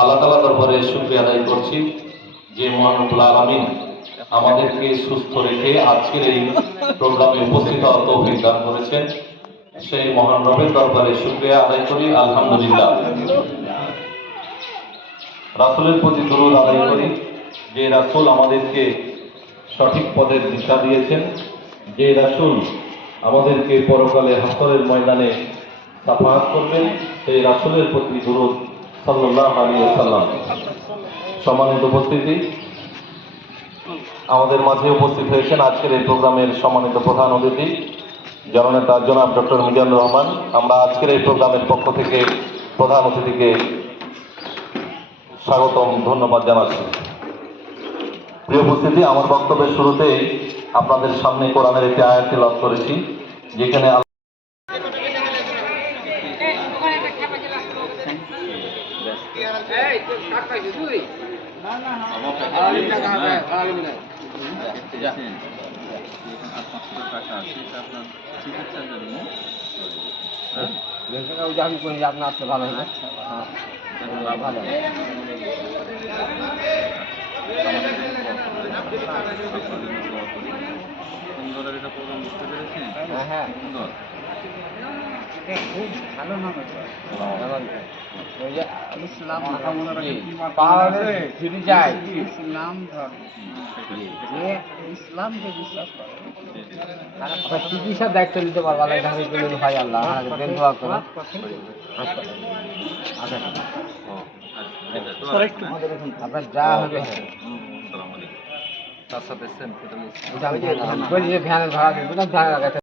আল্লাহ তাআলা দরবারে শুকরিয়া আদায় করছি যে মহান রব্বুল আলামিন আমাদেরকে সুস্থ রেখে আজকের এই প্রোগ্রামে উপস্থিত হওয়ার তৌফিক দান করেছেন। সেই মহান রবের দরবারে শুকরিয়া আদায় করি, আলহামদুলিল্লাহ। রাসূলের প্রতি দরুদ আদায় করি, যে রাসূল আমাদেরকে সঠিক পথের দিশা দিয়েছেন, যে রাসূল আমাদেরকে পরকালে হাসরের ময়দানে সাফায়াত করবেন, সেই রাসূলের প্রতি দরুদ সাল্লাল্লাহু আলাইহি ওয়াসাল্লাম। সম্মানিত উপস্থিতি, আমাদের মাঝে উপস্থিত হয়েছেন আজকের এই প্রোগ্রামের সম্মানিত প্রধান অতিথি জননেতা জনাব ডক্টর মিজানুর রহমান। আমরা আজকের এই প্রোগ্রামের পক্ষ থেকে প্রধান অতিথিকে স্বাগতম, ধন্যবাদ জানাচ্ছি। প্রিয় উপস্থিতি, আমার বক্তব্যের শুরুতেই আপনাদের সামনে কোরআনের একটি আয়াত তিলাওয়াত করেছি, যেখানে ভালো হবে। সুন্দরের এটা প্রোগ্রাম বুঝতে পেরেছেন? হ্যাঁ সুন্দর, খুব ভালো নাম। ইসলাম যদি যায় ইসলাম ধর্ম, যে ইসলামকে বিশ্বাস করে চিকিৎসার দায়িত্ব নিতে পারবা ভাই আল্লাহ দোয়া করো। আপনার যা হবে ধ্যানের ভাড়া